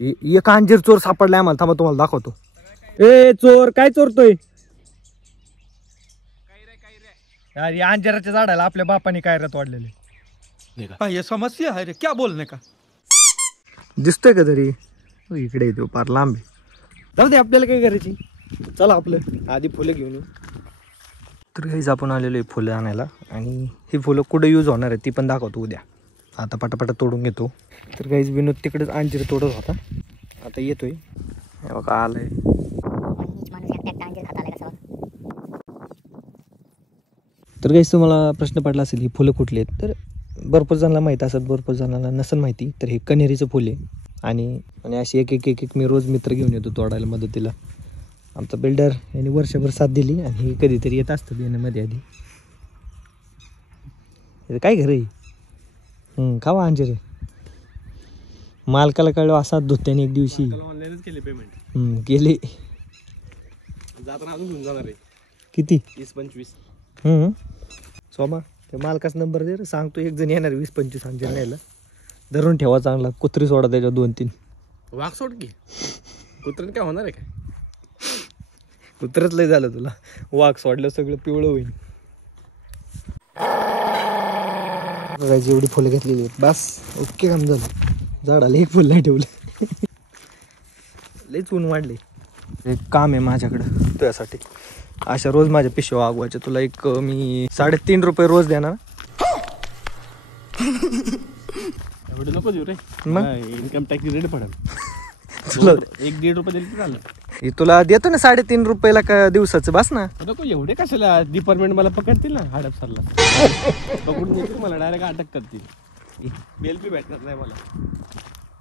एक अंजीर चोर सापडलाय आम्हाला, थांबा तुम्हाला दाखवतो. ए चोर काय चोरतोय? यार अंजिराच्या झाडाला आपल्या बापाने काय रत वाढलेले. ये समस्या है रे, क्या बोलने का. दिसतोय का तरी? इकडे येतो पार लांब. जाऊ दे, आपल्याला काय करायची, चला आपलं आधी फुलं घेऊन येऊ. तर काहीच आपण आलेलो आहे फुलं आणायला, आणि ही फुलं कुठे यूज होणार आहे ती पण दाखवतो उद्या. आता पटापटा तोडून घेतो. तर काहीच विनोद तिकडेच अंजीर तोडत होता, आता येतोय. बघा आलंय. तर काहीच तुम्हाला प्रश्न पडला असेल ही फुलं कुठली आहेत, तर भरपूर जणांना माहीत असत, भरपूर जणांना नसेल माहिती. तर हे कण्हेरीचं फुल आहे, आणि अशी एक एक एक एक मी रोज मित्र घेऊन येतो तोडायला मदतीला. आमचा बिल्डर यांनी वर्षभर साथ दिली, आणि हे कधीतरी येत असतं बियाण्यामध्ये आधी. काय घर आहे? खावा अंजीर. मालकाला कळलं असा धुत्याने एक दिवशी ऑनलाईनच केले पेमेंट. गेले जाताना अजून घेऊन जाणार आहे. किती? 20-25. सोमा ते मालकाच नंबर दे रे, सांगतो एक जण येणार 20-25 अंजीर न्यायला. धरून ठेवा चांगला, कुत्री सोडा त्याच्या 2-3. वाघ सोड की, कुत्र्याने काय होणार आहे काय? कुत्रच लय झालं तुला, वाघ सोडलं सगळं पिवळं होईल. बघायची एवढी फुलं घेतलेली आहेत, बस ओके काम झालं. झाडाला एक फुल नाही ठेवलं. लयच ऊन वाढले. एक काम आहे माझ्याकडं तुझ्यासाठी. अशा रोज माझ्या पिशव्या वागवायच्या. तुला एक मी 3.5 रुपये रोज देणार. एवढे नको देऊ रे, मग इन्कम टॅक्स रेट पडेल. तुला 1-1.5 रुपये दिले झालं. हे तुला देतो ना 3.5 रुपयेला का दिवसाचं, बस ना. नको एवढे कशाला, डिपार्टमेंट मला पकडतील ना हडपसरला. पकडून येतील मला, डायरेक्ट अटक करतील. बेल बी भेटणार नाही मला.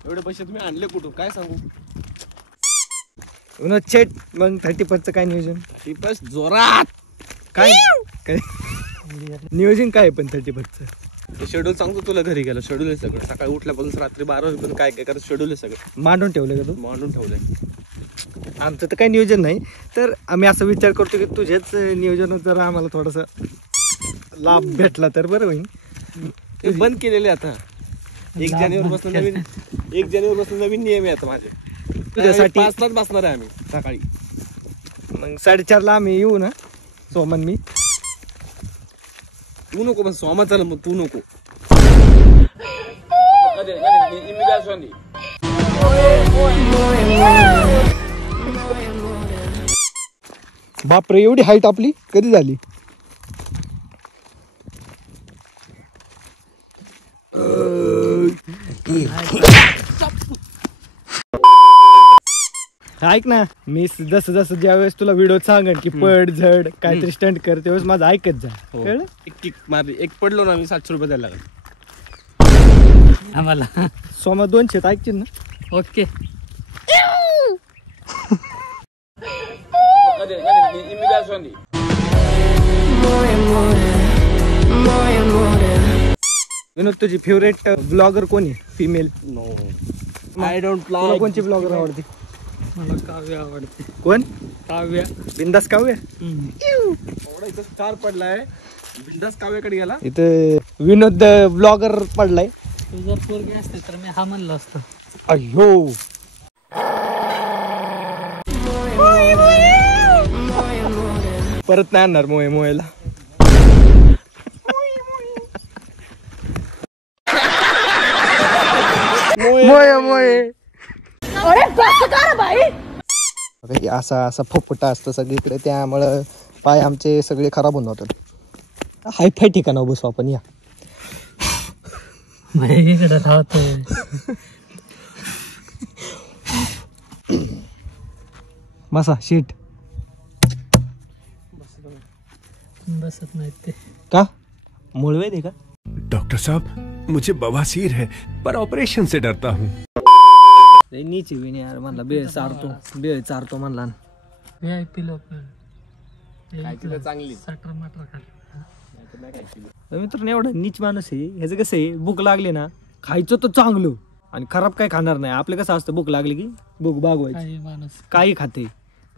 एवढे पैसे तुम्ही आणले कुठून काय सांगू. विनोद शेट, मग 30% काय नियोजन? 30% जोरात. काय काय नियोजन काय पण 30%? शेड्यूल सांगतो तुला, घरी गेलं शेड्यूल आहे सगळं. सकाळी उठल्यापासून रात्री 12 वाजेपर्यंत काय काय करत शेड्यूल आहे सगळं. मांडून ठेवलं का तू? मांडून ठेवलंय. आमचं तर काही नियोजन नाही, तर आम्ही असं विचार करतो की तुझ्याच नियोजनात जर आम्हाला थोडासा लाभ भेटला तर बरं होईल. ते बंद केलेले आता 1 जानेवारीपासून नवीन नियम आहे आता माझे. तुझ्यासाठी 5 तास बसणार आहे आम्ही सकाळी. मग 4:30ला आम्ही येऊ ना, सोमन मी. तू नको बस सोमा, चाल मग तू नको. बापरे, एवढी हाईट आपली कधी झाली? ऐक ना, मी जसं जसं ज्यावेळेस तुला व्हिडिओ सांगेन की पड झड काहीतरी स्टंट कर, त्यावेळेस माझं ऐकत जा. कळलं? एक पडलो ना मी 700 रुपये द्यायला लागेल आम्हाला. सोमा 200 ऐकतील ना? ओके. विनोद, तुझी फेवरेट ब्लॉगर कोणी फिमेल? नो, आय डोंट तुला लाईक. कोणची ब्लॉगर आवडते? मला काव्य आवडते. कोण? काव्य. बिंदास काव्य. एवढा इथं स्टार पडलाय, बिंदास काव्याकडे गेला. इथं विनोद ब्लॉगर पडलाय. तू जर पोरगी असते तर मी हा म्हणलं असतं. अयो, परत नाही आणणार मोये मोयला. मोये मोये असा असा फुफुटा असतो सगळीकडे, त्यामुळं पाय आमचे सगळे खराब होऊन जातात. हाय फाय ठिकाणावर बसू आपण. या इकडे धावतो. बसा शीट. बसत नाही ते का मुळवे दे का? डॉक्टर साहब, मुझे बवासीर है पर ऑपरेशन से डरता हूँ. नीचे विने यार म्हणला बेळ चारतो म्हणला. VIP लोक चांगली सटर मटर खाली. मित्रांनो, एवढा नीच माणूस आहे. ह्याचं कसं आहे, भूक लागली ना खायचं तर चांगलं आणि खराब काय खाणार नाही. आपलं कसं असतं, भूक लागली की भूक भागवायची, काही माणूस काही खाते.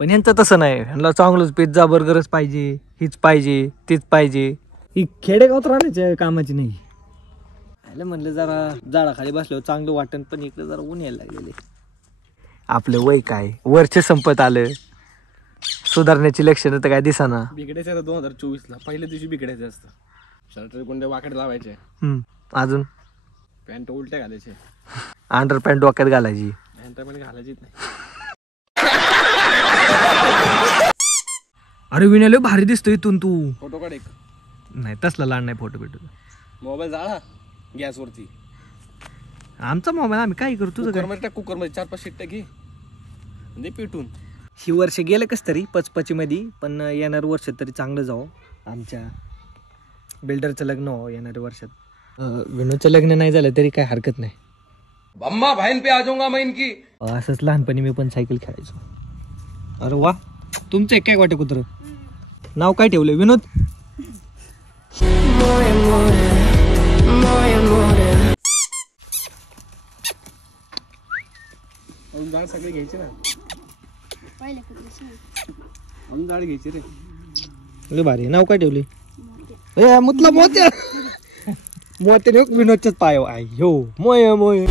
पण ह्यांचं तसं नाही. ह्यांना चांगलंच पिझ्झा बर्गरच पाहिजे, हीच पाहिजे तीच पाहिजे. ही खेडेगावात राहण्याच्या कामाची नाही. म्हणलं जरा झाडाखाली बसल्यावर चांगलं वाटण, पण इकडे जरा ऊन यायला लागलेले. आपलं वय काय, वर्ष संपत आलं, सुधारण्याची लक्षणं तर काय दिसाना. बिघडायचं आता 2024 पहिल्या दिवशी बिघडायचं असतं. शर्ट कोणत्या वाकडे लावायचे, अजून पॅन्ट उलट्या घालायचे, अंडर पॅन्ट डोक्यात घालायची. पॅन्ट पण घालायचीच नाही. अरे विनय भारी दिसतोय इथून तू. फोटो काढ एक. नाही तसला लहान नाही फोटो भेटू. मोबाईल जाळा गॅसवरती. आमचा मोबाईल आम्ही काय करू तुझं काय. कुकरमध्ये टाक, कुकरमध्ये 4-5 शिट्ट्या घे म्हणजे पेटून. ही वर्ष गेलं कस तरी पचपचीमध्ये, पण येणारं वर्ष तरी चांगलं जावं. आमच्या बिल्डरचं लग्न हो येणाऱ्या वर्षात. विनोदचं लग्न नाही झालं तरी काय हरकत नाही. अम्मा बहन पे आ जाऊंगा मैं इनकी. असंच लहानपणी मी पण सायकल खेळायचो. अरे वा, तुमचं एक काय वाटे कुत्र नाव काय ठेवलं विनोद? जाळ सगळे घ्यायचे ना, जाळ घ्यायची रे. लय भारी नाव काय ठेवले? मुतला मोत्या मोत्याने विनोदच्याच पाय आहे हो. मोय मोय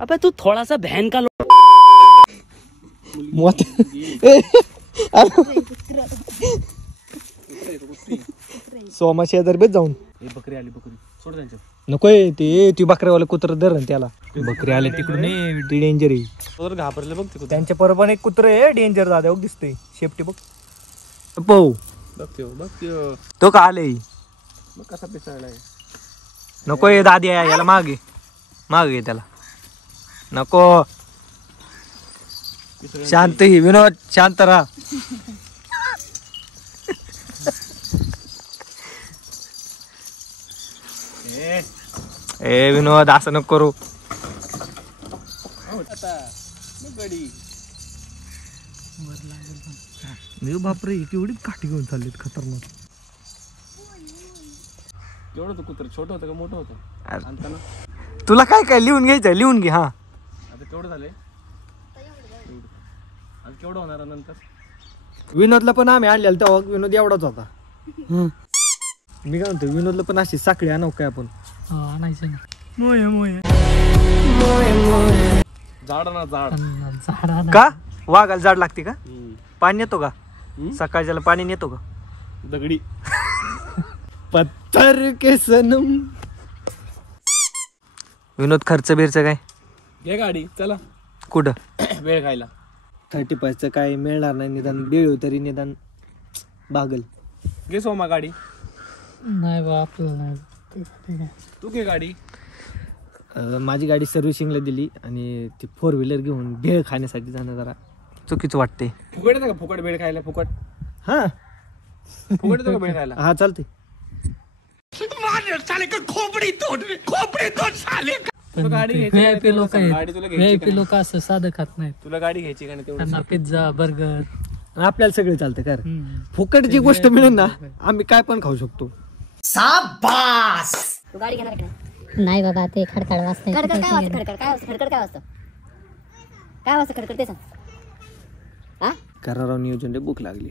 अबे तू थोड़ा सा बहन का सोमा शेजार बेच जाऊन. बकरी आली, बकरी सोड त्यांच्यात. नकोय ते ती बकऱ्यावाला कुत्र धरण त्याला. बकरी आले तिकडून डेंजर आहे. तर घाबरले बघ ते त्यांच्या बरोबर एक कुत्र आहे डेंजर दादा दिसतंय. शेपटी बघ पाहू बघ तो का आले. मग कसा पिसाळलाय. नकोय दादी आहे याला मागे त्याला नको. शांत ही विनोद शांत राहा. ए विनोद असं नको करू. बापरे केवढी काठी घेऊन चाललीत खतरनाक. केवढं होतं कुत्र, छोटं होतं का मोठं होतं? आणताना तुला काय काय लिहून घ्यायचं लिहून घे. हा आता केवढं झालंय, आणि केवढं होणार नंतर? विनोदला पण आम्ही आणलेला तेव्हा विनोद एवढाच होता. मी काय म्हणतो विनोदला पण अशी साखळी आणू काय आपण? आणायचं ना. झाड ना झाड. झाडा का वाघाला झाड लागते का? पाणी येतो का सकाळच्याला? पाणी नेतो का? दगडी पत्थर के सनम. विनोद खर्च बिरच काय घे गाडी चला. कुठं वेळ खायला 35चं काय मिळणार नाही. निदान बेळ तरी निदान बागल. घे सोमा गाडी. नाही बा आपल्याला नाही. तू घे गाडी. माझी गाडी सर्व्हिसिंगला दिली आणि ती 4 व्हीलर घेऊन भेळ खाण्यासाठी जाणं जरा चुकीचं वाटते. फुकट येतं का? फुकट वेळ खायला फुकट. हा फुकट येतं का वेळ खायला? हा चालते. तुला गाडी घ्यायची व्हीआयपी का? लोक गाडी तुला घ्यायची व्हीआयपी का? लोक असं साधं खात नाहीत. तुला गाडी घ्यायची का नाही तेवढं? त्यांना पिझ्झा बर्गर. आपल्याला सगळं चालतं का रे? फुकट जी गोष्ट मिळेल ना आम्ही काय पण खाऊ शकतो. तू गाडी घेणार का? नाही बाबा ते खडखड वाजते. खडखड काय वाजतं? खडखड काय वाजतं? खडखड काय वाजतं? काय वाजतं खडखड ते सांग. हा कराराव नियोजन रे भूक लागली.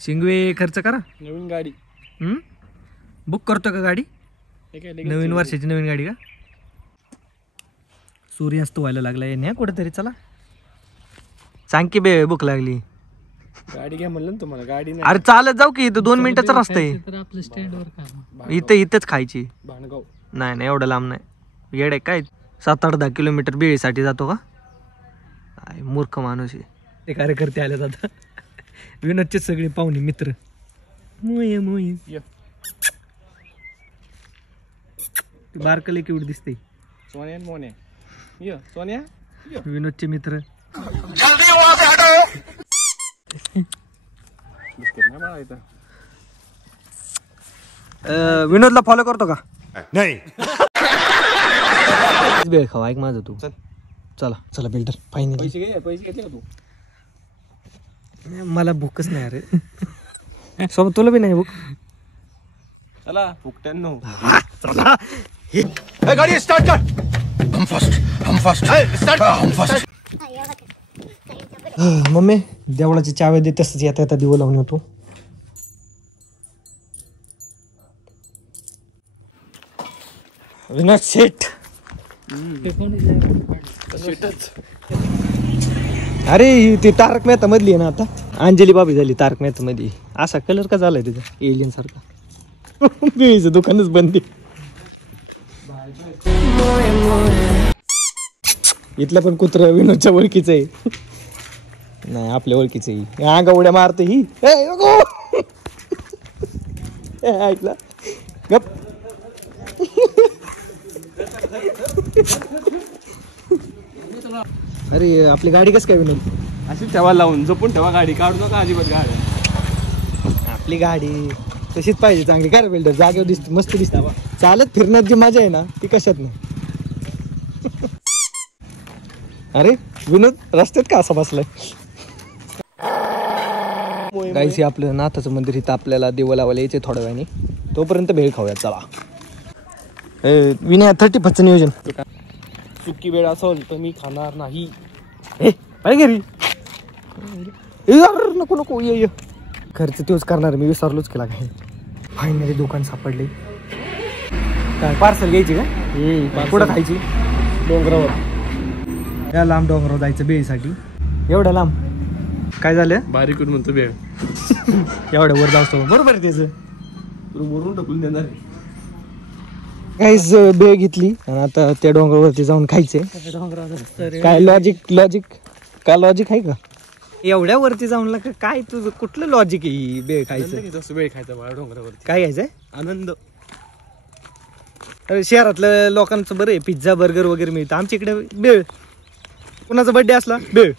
शिंगवे खर्च करा. नवीन गाडी बुक करतो का गाडी? हे काय नवीन वर्षाची नवीन गाडी का? सूर्यास्त व्हायला लागलाय नाही कुठेतरी. चला सांग की बे भूक लागली. गाडी घ्या म्हणलं ना तुम्हाला. गाडी अरे चालत जाऊ की इथं 2 मिनिटाचा रस्ता आहे. तर आपलं स्टँडवर काय इथंच खायची. भाणगाव. नाही एवढं लांब नाही. येड आहे काय? 7-8-10 किलोमीटर बेळीसाठी जातो का? काय मूर्ख माणूस आहे. ते कार्यकर्ते आले जातात. विनोदचे सगळे पाहुणे मित्र. मोय मोय ये. बारकले केवढी दिसते. सोन्या आणि मोन्या. ये सोन्या ये. विनोदचे मित्र. बिस्किट नाही मला इथं. विनोदला फॉलो करतो का? नहीं। बेळ खावा ऐक माझं तू. चल. चला चला बिल्डर फायनली. पैसे घेतले का तू? मला भूकच नाही अरे. सोबत तुला बी नाही भूक. चला फुकट्यांनो. गाड़ी स्टार्ट कर। हम फर्स्ट स्टार्ट हम फर्स्ट। मम्मी देवळाची चावी दे. तसंच येता येता दिवं लावून येतो. विनोद शेठ अरे ती तारक मेहता मधली आहे ना आता, अंजली बाबी झाली तारक मेहता मध्ये. असा कलर का झालाय तिचा एलियन सारखा. बेळीचं दुकानच बंद आहे. इथलं पण कुत्र विनोदच्या ओळखीचं आहे. नाही आपल्या ओळखीचं आहे. अंगा उड्या मारते ही. ऐकला गप. अरे आपली गाडी कस काय विनोद? अशी ठेवा लावून जपून ठेवा गाडी, काढू नका अजिबात गाडी. आपली गाडी तशीच पाहिजे चांगली. काय रे बिल्डर जागेवर दिसते, मस्त दिसते. चालत फिरण्यात जी मजा आहे ना ती कशात नाही. अरे विनोद रस्त्यात का असा बसलाय? गाईस आपलं नाथाचं मंदिर इथं आपल्याला देव लावायला यायचे थोड्या वेळाने. तोपर्यंत भेळ खाऊया चला. विनय 30 नियोजन. सुकी वेळ असेल तर मी खाणार नाही. पाहिजे घरी. नको नको ये खर्च तोच करणार. मी विसरलोच केला काय. फायनली दुकान सापडले. काय पार्सल घ्यायची का? कुठं खायची? डोंगरावर. या लांब डोंगरावर जायचं बेळीसाठी. एवढं लांब काय झालं? बारीक म्हणतो वेळ. एवढं वर जाऊ बरोबर आहे त्याचं. वरून ढकलून देणार आहे. काहीच बेळ घेतली आणि आता त्या डोंगरावरती जाऊन खायचे. काय लॉजिक आहे का? एवढ्या वरती जाऊन काय तुझं कुठलं लॉजिक आहे बेळ खायचं? वेळ खायचा मला डोंगरावरती. काय घ्यायचंय? आनंद. अरे शहरातल्या लोकांचं बरं आहे, पिझ्झा बर्गर वगैरे मिळतं. आमच्या इकडे बेळ. कोणाचा बर्थडे असला बेळ,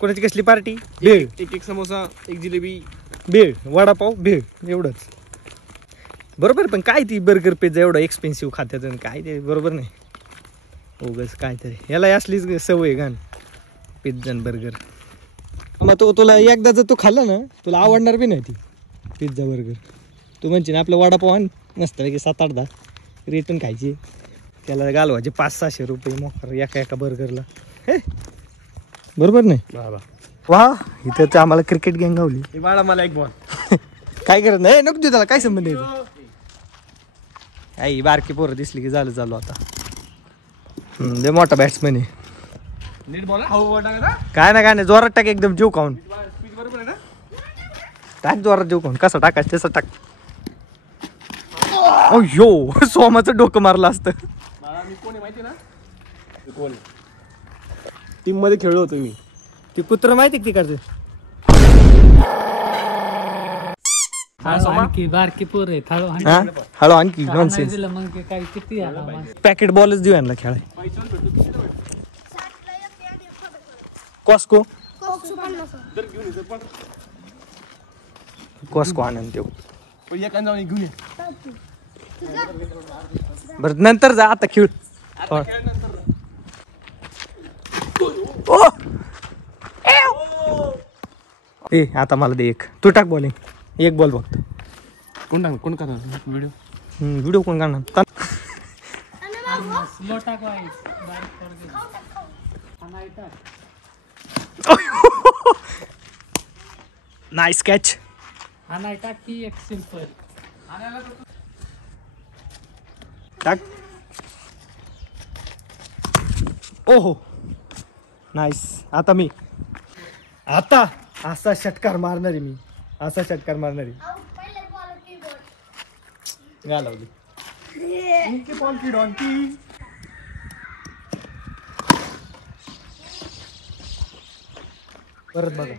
कोणाची कसली पार्टी बेळ, एक समोसा, एक जिलेबी बेळ, वडापाव बेळ, एवढंच. बरोबर. पण काय ती बर्गर पिझ्झा एवढा एक्सपेन्सिव्ह खात्यात काय ते बरोबर नाही. उगाच काय तरी याला असलीच सवय घाण पिझ्झा आणि बर्गर. मग तो तुला एकदा जर तू खाल्ला ना तुला आवडणार बी नाही ती पिझ्झा बर्गर. तू म्हणशील ना आपलं वडापाव आण मस्तपैकी 7-8-10 रेटून खायची. त्याला घालवायचे 500-600 रुपये मोकर एका बर्गरला. हे बरोबर नाही. बाबा वा इथं तर आम्हाला क्रिकेट गँग गावली. बाळा मला एक बॉल. काय करत नाही नको देऊ त्याला. काय संबंध आहे? आई बारकी पोरं दिसली की झालं चालू आता. लय मोठा बॅट्समॅन आहे. नीट बॉल हवा टाका. काय नाही जोरात टाक एकदम जीव खाऊन. स्पीच बरोबर आहे ना? टाक जोरात जीव खाऊन. कसं टाकायचं तसं टाक. ओ यो सोमाचं डोकं मारलं असतं. बाळा मी कोण आहे माहिती ना? कोण टीम मध्ये खेळलो होतो मी. ती कुत्र माहिती तिकडचं? आणखी बारकी पोर आहे थाळू हा हळू आणखी नॉनसेन्स. दिलं मग काय किती पॅकेट बॉलच देऊ यांना खेळाय. कॉस्को कॉस्को आनंद देऊ. एका जाऊन घेऊन ये. बरं नंतर जा आता खेळ. ए आता मला दे एक. तू टाक बॉलिंग. एक बॉल फक्त. कोण करणार व्हिडिओ? व्हिडिओ कोण काढणार? Nice catch. की एक सिंपल टाक. ओहो नाईस. आता मी आता असा षटकार मारणार आहे. मी असा षटकार मारणार आहे. घालवली. परत बघा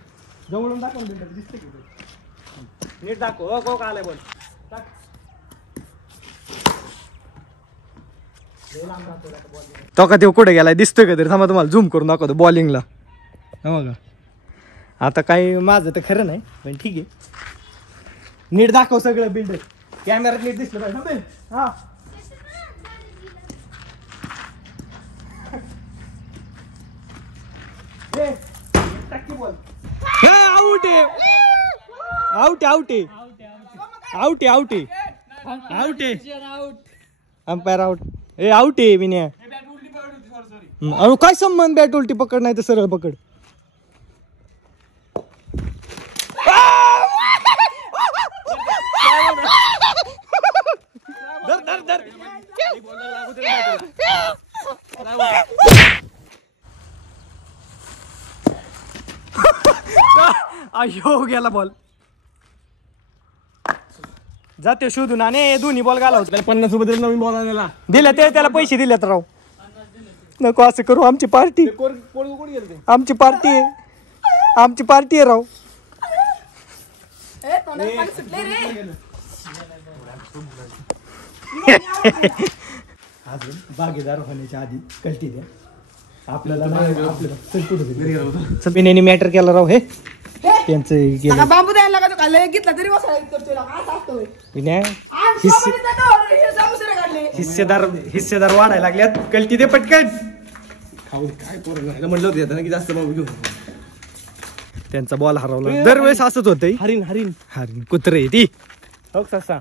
जवळून दाखव. दिसते की नीट दाखव. हो को आलाय बॉल. तो का ते कुठे गेलाय दिसतोय का तरी? थांबा तुम्हाला झूम करून दाखवतो बॉलिंगला. बघा आता काही माझं तर खरं नाही पण ठीक आहे. नीट दाखव सगळं बिल्डर. कॅमेऱ्यात नीट दिसलं पाहिजे. हा आउट आहे. आउट आउट आहे. आउट आहे. आउट आहे. आउट आहे. Umpire out. ए आउट आहे विनया. अरे काय संबंध बॅट उलटी पकड नाही तर सरळ पकड. अयो गेला बॉल. जाते शोधून आणि दोन्ही बॉल घाला होता. 50 रुपये दिले नवीन बॉल आणायला. दिले ते त्याला पैसे दिलेत राव. नको असं करू. आमची पार्टी कोण गेलं ते? आमची पार्टी आहे. आमची पार्टी आहे राव. अजून भागीदार होण्याच्या आधी कल्टी द्या आपल्याला. सबिनेने मॅटर केला राव. हे त्यांचं बांबू द्यायला लागतो खाल्लं घेतला तरी विनय हिस्सेदार वाढायला लागल्यात. कल्टी दे पटकन. काय पोरं म्हटलं होतं की जास्त बाबू घेऊ. त्यांचा बॉल हरवला. दरवेळेस असंच होतंय. हरिण कुत्रे ती हो ससा.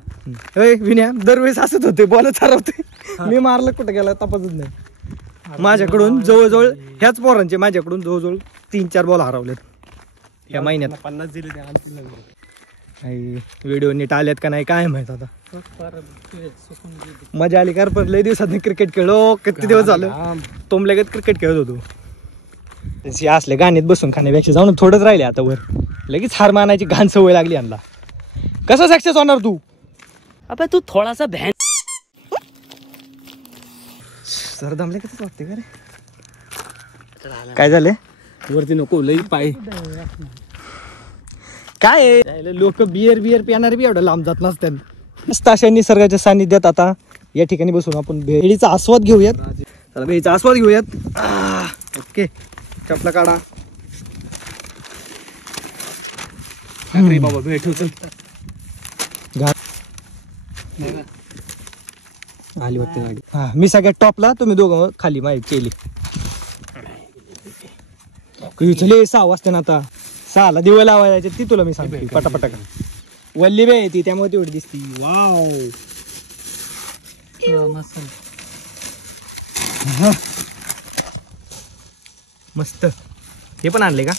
विनया दरवेळेस असंच होते. बॉलच हरवते. मी मारलं कुठं गेला तपासच नाही. माझ्याकडून जवळजवळ ह्याच पोरांचे माझ्याकडून जवळजवळ 3-4 बॉल हरवलेत या महिन्यात. 50 दिले ते आणतील. व्हिडिओ नीट आल्यात का नाही काय माहित. आता मजा आली कार. पण लय दिवसात क्रिकेट खेळलो. किती दिवस झालं तुम लगेच क्रिकेट खेळत होतो. असले गाणीत बसून खाण्यापेक्षा जाऊन थोडंच राहिले. आता वर लगेच हार मानायची घाण सवय लागली यांना. कसं सक्सेस होणार तू. अबे तू थोड़ा सा बहन. सर दमले कसं वाटते का रे. काय झालं वरती नको लई पाय. काय लोक बियर पिणारे बी एवढं लांब जात नसतात. मस्त अशा निसर्गाच्या सानिध्यात आता या ठिकाणी बसून आपण भेळीचा आस्वाद घेऊयात. चला भेळीचा आस्वाद घेऊयात. ओके चपला काढा. बाबा भेटू चल. आली वाटते गाडी. हा मी सगळ्यात टॉपला. तुम्ही दोघं खाली माझी केली. चले 6 वाजता ना. आता 6ला दिवे लावायचे ती तुला मी सांगते पटापटा का. वल्ली बे ती त्यामुळे तेवढी दिसती. वाव मस्त. हे पण आणले का.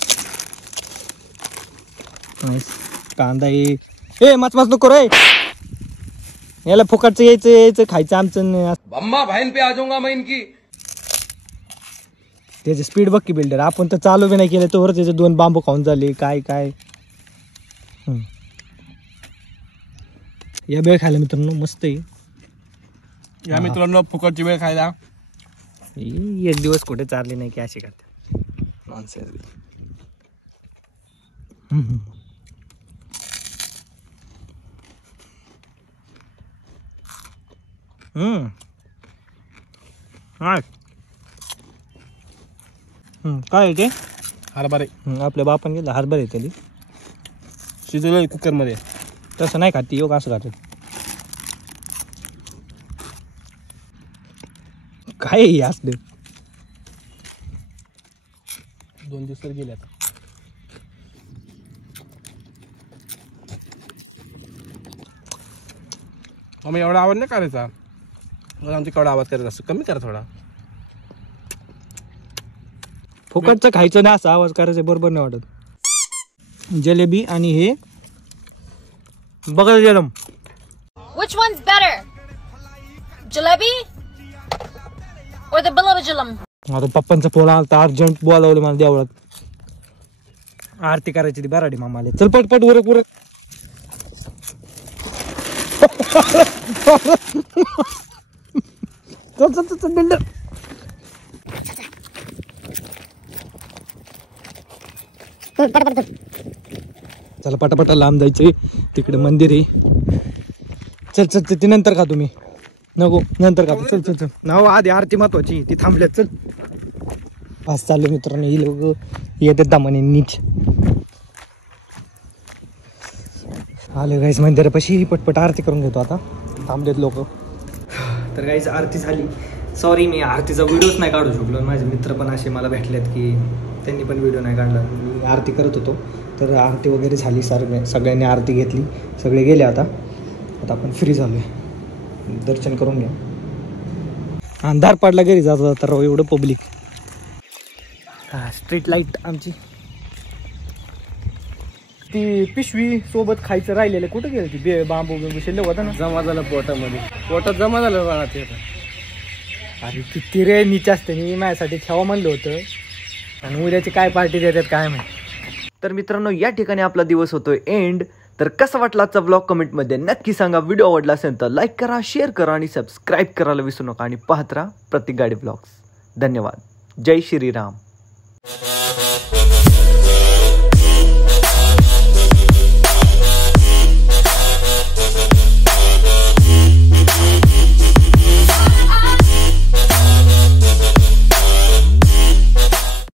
कांदा ए मच नको रे. याला फुकटचं यायचं खायचं आमचं. अम्मा बहन पे आ जाऊंगा मैं इनकी. त्याचे स्पीड बघ की बिल्डर. आपण तर चालू बी नाही केलं तोवर त्याचे 2 बांबू खाऊन झाले. काय या बेळ खायला मित्रांनो मस्त आहे. या मित्रांनो फुकटची वेळ खायला. एक दिवस कुठे चालले नाही की असे करतात. काय आहे ते. हरभरे आपल्या बापान गेलं हरभरे त्याली शिजवलं कुकर मध्ये. तसं नाही खाती. योग असं खातात. काय असले 2 दिवस तर गेले आता. मग एवढा आवाज नाही करायचा. आमच्या केवढा आवाज करायचा असतो. कमी करा थोडा. फुकटचं खायचं ना असा आवाज करायचा बरोबर नाही वाटत. जलेबी आणि हे बघा जलम. Which one's better? Jalebi or the Balabajalam? आता पप्पांचा फोन आला. अर्जंट बोलावलं मला देवळात. आरती करायची ती बराडी मामाले. चल पटपट उरक. चल बिल्डर. चला पटापटा लांब जायचंय. तिकडे मंदिर आहे. चल ते नंतर खा तुम्ही. नको नंतर खा. चल नाव आधी आरती महत्वाची ती थांबल्यात. चल आज चालले मित्रांनो. ही लोक येतात दामाने नीच आले गाईस मंदिरापाशी. पटपट आरती करून घेतो आता. थांबलेत लोक. तर गाईस आरती झाली. सॉरी मी आरतीचा व्हिडिओच नाही काढू शकलो. माझे मित्र पण असे मला भेटलेत की त्यांनी पण व्हिडिओ नाही काढला. मी आरती करत होतो. तर आरती वगैरे झाली. सगळ्यांनी आरती घेतली. सगळे गेले. आता आपण फ्री झालो आहे. दर्शन करून घ्या. अंधार पडला घरी जाता राव एवढं पब्लिक. स्ट्रीट लाईट आमची. ती पिशवी सोबत खायचं राहिलेलं कुठं गेलं. ती बांबू शिल्लक होता ना. जमा झालं पोटामध्ये. पोटात जमा झालं बाळा ते. अरे किती रे नीच असते मी माझ्यासाठी ठेवा म्हणलं होतं आणि उद्याची काय पार्टी देतात काय माहिती. तर मित्रांनो या ठिकाणी आपला दिवस होतोय एंड. तर कसा वाटला आजचा ब्लॉग कमेंटमध्ये नक्की सांगा. व्हिडिओ आवडला असेल तर लाईक करा, शेअर करा आणि सबस्क्राईब करायला विसरू नका आणि पाहत राहा प्रत्येक गाडी ब्लॉग्स. धन्यवाद. जय श्रीराम.